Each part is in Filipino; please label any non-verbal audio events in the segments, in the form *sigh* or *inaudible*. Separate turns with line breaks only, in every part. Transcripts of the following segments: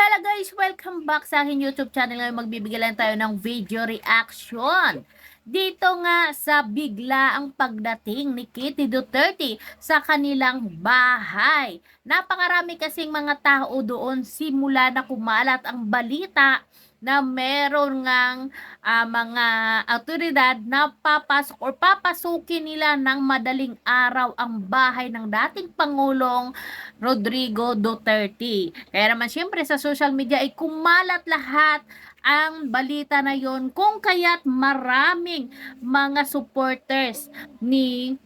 Hello guys! Welcome back sa aking YouTube channel. Ngayon magbibigay lang tayo ng video reaction. Dito nga sa bigla ang pagdating ni Kitty Duterte sa kanilang bahay. Napakarami kasing mga tao doon simula na kumalat ang balita na meron ngang ah, mga autoridad na papasok or papasukin nila ng madaling araw ang bahay ng dating Pangulong Rodrigo Duterte. Kaya naman syempre sa social media ay kumalat lahat ang balita na yon kung kaya't maraming mga supporters ni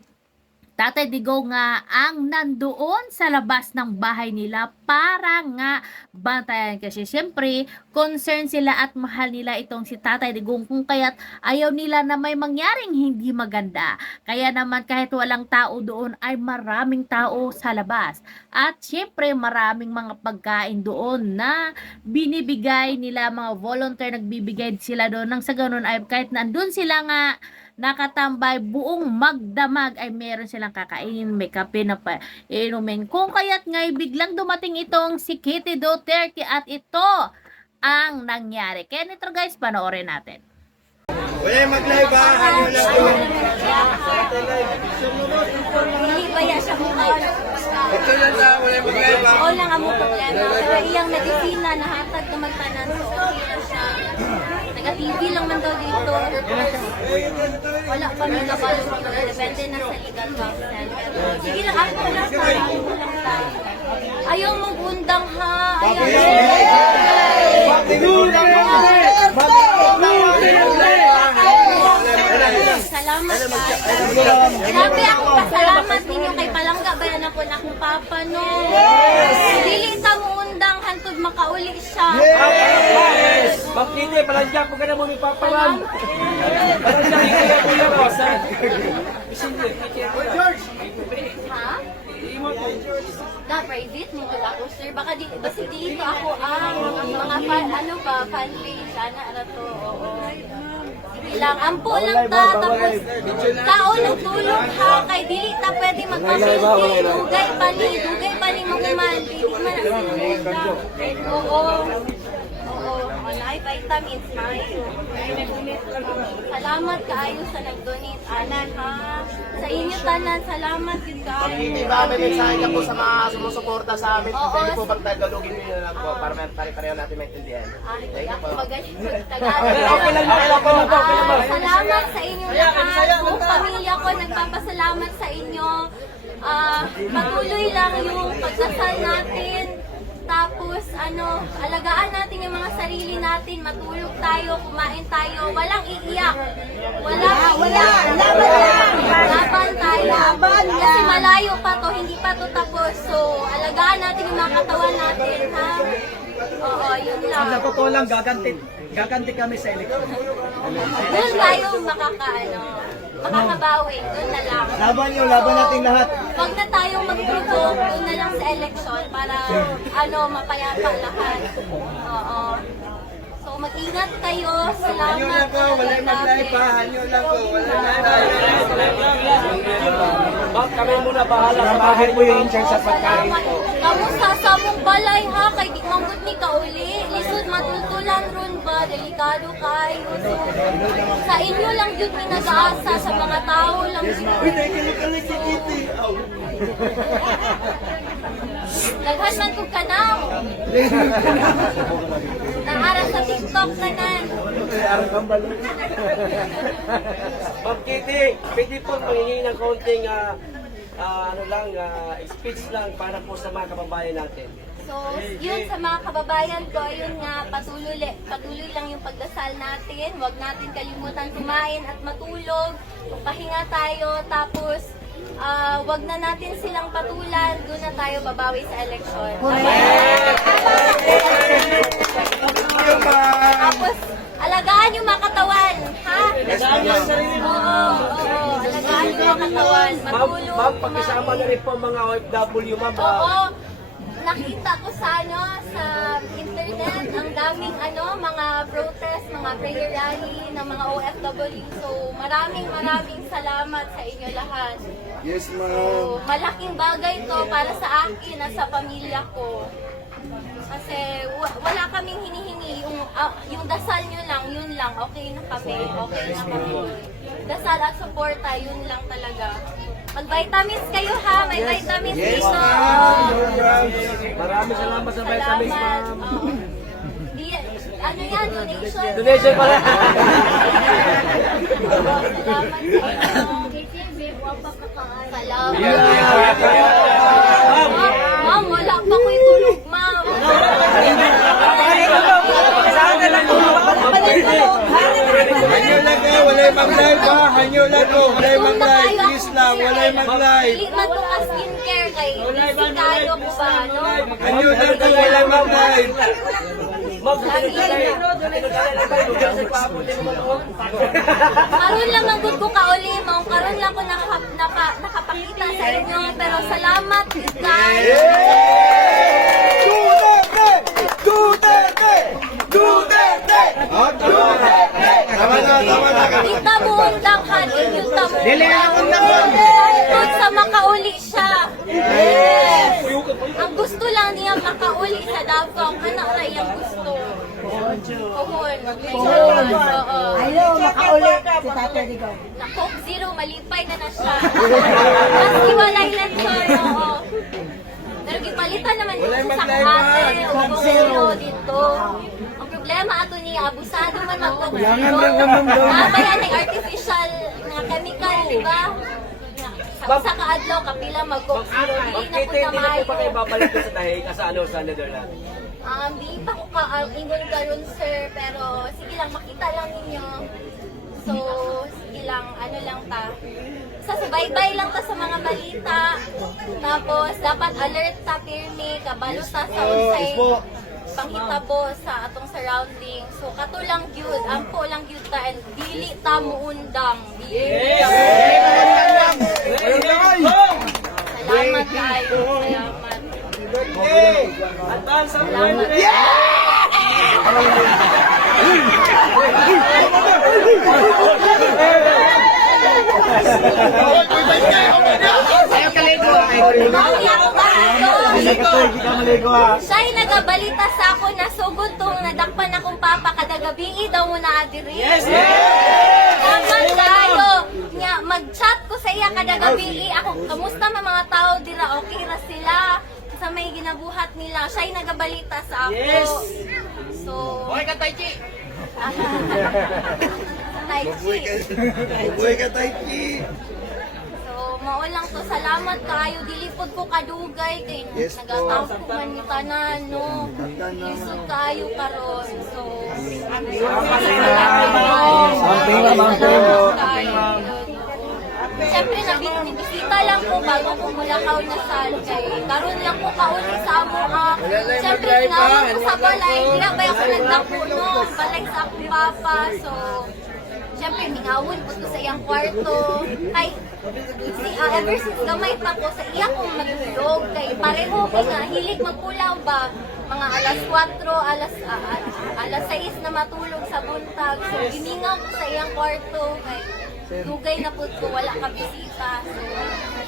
Tatay Digo nga ang nandoon sa labas ng bahay nila para nga bantayan kasi syempre concern sila at mahal nila itong si Tatay Digong kung kaya't ayaw nila na may mangyaring hindi maganda. Kaya naman kahit walang tao doon ay maraming tao sa labas. At syempre maraming mga pagkain doon na binibigay nila mga volunteer nagbibigay sila doon nang sa ganun ay kahit nandun sila nga nakatambay buong magdamag ay meron silang kakainin may kape na pa inumin kung kaya't ngay biglang dumating itong si Kitty Duterte at ito ang nangyari kaya nito guys panoorin natin
Wala yung mag-live ha, ano lang yun.
Hindi ba yan siya mukha?
Ito lang sa wala yung mag-live ha.
Oo lang ang problema. Pero iyang medisina, nahatag na magtanan. So, okay lang siya. Taga-TV lang man daw dito. Wala pa may kabalo dito. Depende na sa legal. Pero, sige lang, ako lang pa. Ako lang pa. Ayaw mong undang ha. Ayaw Salamat ka. Grabe ako pasalamat ninyo kay Palangga bayan ako na akong papa no. Dili ta mo undang hantod makauli siya.
Bakit palangga ko ka na mo ni Papawan. Palangga ko ka kuya Rosa.
Ha? Na private mo ko ako sir. Baka di basta dito ako ang mga fan ano ba fan page ana ano to. Oo. Lang, ampo lang ta tapos tao nagtulog ha kay dili ta pwede magpamilti. Dugay pa ni, dugay pa ni mo kuman. Dili man ang sinunod. Oo. Oo, ay vitamins na Salamat kaayo sa nag-donate anan ha. Sa inyo tanan, salamat yun kaayo.
Hindi ba may mensahe ka po sa mga sumusuporta sa amin?
Oo.
Pwede po bang tagalogin niyo na lang po para may pare-pareho natin maintindihan?
Ah, hindi ako magaling sa *laughs* Tagalog.
Okay lang po. Okay lang ba?
Ah, salamat sa inyo lahat. Buong pamilya ko nagpapasalamat sa inyo. Ah, patuloy lang yung pagdasal natin. Tapos, ano, alagaan natin yung mga sarili natin. Matulog tayo, kumain tayo. Walang iiyak. Walang iiyak. Laban lang. Laban tayo. Kasi malayo pa to, hindi pa to tapos. So, alagaan natin yung mga katawan natin, ha? Oo, yun lang.
Sa totoo lang, gaganti, gaganti kami sa eleksyon.
Doon tayo makaka, ano, makakabawi. Doon na lang.
Laban nyo, laban natin lahat.
Huwag na tayong mag-provoke. Doon na lang sa election para, ano, mapayapa lahat. Oo. So, mag-ingat kayo. Salamat.
Hanyo lang po, wala yung mag-live ha, hanyo lang po, wala yung mag-live.
Ma'am, kami muna bahala sa bahay po yung in-charge sa pagkain po.
Kamusta sa mong balay ha? Kay di manggut ni kauli. Lisod matultulan ron ba? Delikado kayo. Sa inyo lang yun ni nag-aasa. Sa mga tao lang yun.
Uy, nakikinig ka lang si Kitty. *laughs*
Daghan man kong kanaw. *laughs* Naara sa TikTok na nan.
Ma'am Kitty, pwede po mangingi ng konting ah, ah, ano lang, ah, speech lang para po sa mga kababayan natin.
So, yun sa mga kababayan ko, yun nga, patuloy, patuloy lang yung pagdasal natin. Huwag natin kalimutan kumain at matulog. Pahinga tayo, tapos ah, wag na natin silang patulan. Tayo babawi sa eleksyon. Tapos, alagaan yung mga katawan, ha? Oo, oo, alagaan yung mga katawan.
Ma'am,
Matulog,
ma'am, pakisama na rin po mga OFW, ma'am.
Oo. Nakita ko sa ano sa internet ang daming ano mga protest, mga prayer rally ng mga OFW. So maraming maraming salamat sa inyo lahat.
Yes, ma'am.
So malaking bagay to para sa akin at sa pamilya ko. Kasi wa- wala kaming hinihingi. Yung, ah, yung dasal nyo lang, yun lang. Okay na kami. Okay na kami. Dasal at suporta, yun lang talaga. Mag-vitamins kayo ha. May vitamins dito.
Maraming salamat sa vitamins, ma'am.
Di, ano yan? Donation.
Donation pala.
Salamat sa. Salamat. Ma'am, wala pa ko itulog, ma'am.
Lang kayo, walay mag-live ha. Hanyo lang ko, walay mag-live. Please lang, walay mag-live.
Dili man to ka skincare kay busy kayo ko ba, no?
Hanyo lang ko, walay mag-live.
Mo.
Karon lang ang good ko kauli, ma'am. Karon lang ko naka, naka, nakapakita sa inyo. Pero salamat, guys.
Duterte! Duterte! Duterte! Oh, Duterte! Tama na, tama na.
Kita mo undang han inyong tamo. Dili ako naman. sa makauli siya. Yes. Ang gusto lang niya makauli sa Davao. Anak na iyang gusto. Puhon. Oo.
Ayaw, makauli si Tate Rico.
Na Coke Zero, malipay na na siya. Mas iwalay na siya. Oo. Pero gipalitan naman dito sa
mag-live ha.
ate. Coke Zero dito. Problema ato niya, abusado man mag Coke Zero. Tama yan ang artificial nga chemical, di ba? Sa sa kaadlaw, kapila mag Coke Zero.
Ma'am
Dili na po na
hindi na po pa kayo babalik sa tahi sa ano, sa Netherlands.
Um, di pa ko ka-ingon karon sir, pero sige lang, makita lang ninyo. So, sige lang, ano lang ta. Sa subaybay lang ta sa mga balita. Tapos, dapat alert ta, pirmi, kabalo ta sa unsay panghitabo sa atong surrounding. So, kato lang gyud, ampo lang gyud ta, and dili ta muundang. Dili. Salamat kayo. Salamat.
Advance ang
Salamat. Mauwi ako ba Siya'y nagabalita sa ako na sugod tong nadakpan akong papa kada gabi daw mo na adiri. Yes! Tama tayo. Nga, mag-chat ko sa iya kada gabi. Ako, kamusta ma mga tao dira? Okay ra sila? Sa may ginabuhat nila. Siya'y nagabalita sa ako. Yes! So... Okay ka, Tai Chi! *laughs* Tai Chi.
Buhay ka, Taiki.
Mao lang to. Salamat kayo. Dilipod ko kadugay kay
Yes po.
nagatampo man ni tanan, no. Lisod kayo karon. So,
Samping na, samping.
Siyempre, nabisita lang po bago ko mulakaw na sal kay karon lang po kauli sa amo ah. Siyempre, tinawag ko sa balay. Kaya ba ako nagdako no? Balay sa akong papa. So, Siyempre, mingawon po to sa iyang kwarto. Kay, si, ah, ever since gamay pa po, sa iya kong matulog. Kay, pareho ko nga, hilig magpulaw ba? Mga alas 4, alas, ah, alas 6 na matulog sa buntag. So, gimingaw ko sa iyang kwarto. Kay, dugay na po ko, wala ka bisita. So,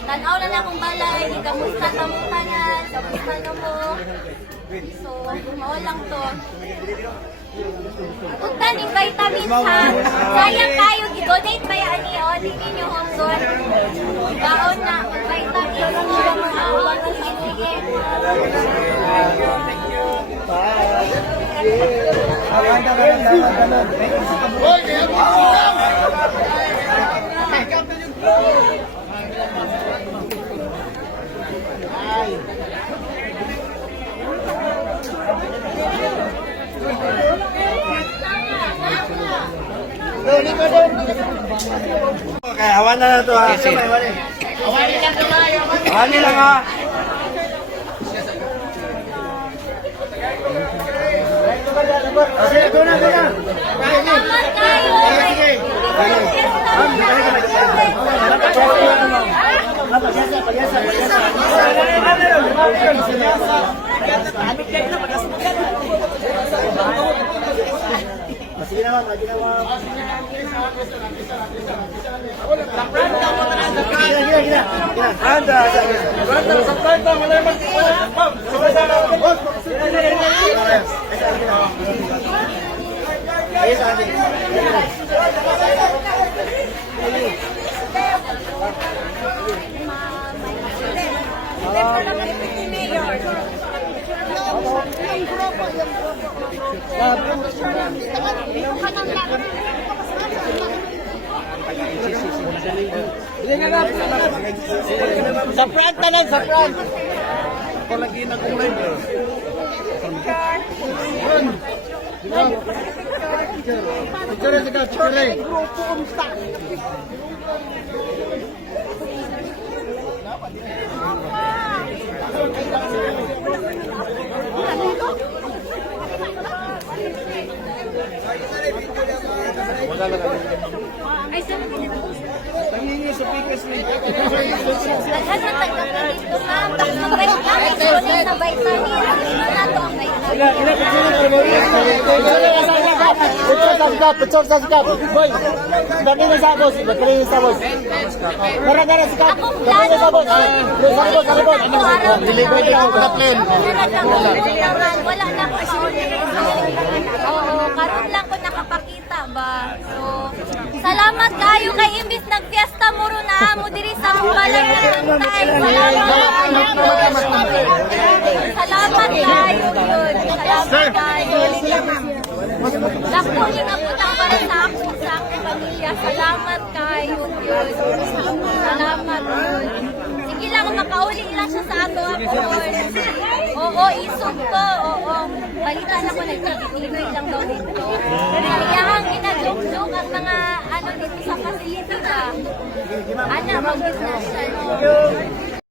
tanaw na na akong balay, kamusta ka mo tanan, kamusta na mo. So, mao lang to. Punta ni vitamins ha. Sayang kayo, i-donate ba yan ni o? Di ninyo honggon. Baon na, vitamins mo. Oo, sige, sige.
Okay, hawan na na to ha. Hawanin lang ha. Sige, doon na, doon na.
Salamat kayo.
Sige ginawa, na ginawa. Branda, gina, gina, gina.
Branda, branda, sa planta, malaman ko. Ma'am, sumasama ko. Ayos, atin. Hello. Hello.
Sa front na lang, sa front. Picture, sige, picture.
Thank you. Sabay lang. Na vitamin. Ano na vitamin?
Picture sa sikap, picture sa sikap. Boy, dali na sa boss, dali na sa boss. Gara, gara, sa boss.
ma'am.
Sa boss, sa boss. Deliver na ako sa plane.
Wala na ako. Oo, nakapakita ba. So, salamat kayo kay imbis nagfiesta mo ro na mo diri sa balay na tantay. Salamat kayo. Yun. Salamat kayo. Dako ni naputang para sa ako sa akong pamilya. Salamat kayo yun. Salamat lang, makauli lang siya sa ato ako. Oo, isog ko. Oo. Balitan ako, nag-deliver lang daw dito. Kayang ina-joke-joke ang mga ano dito sa facility ba. Ana, mag-business siya. no?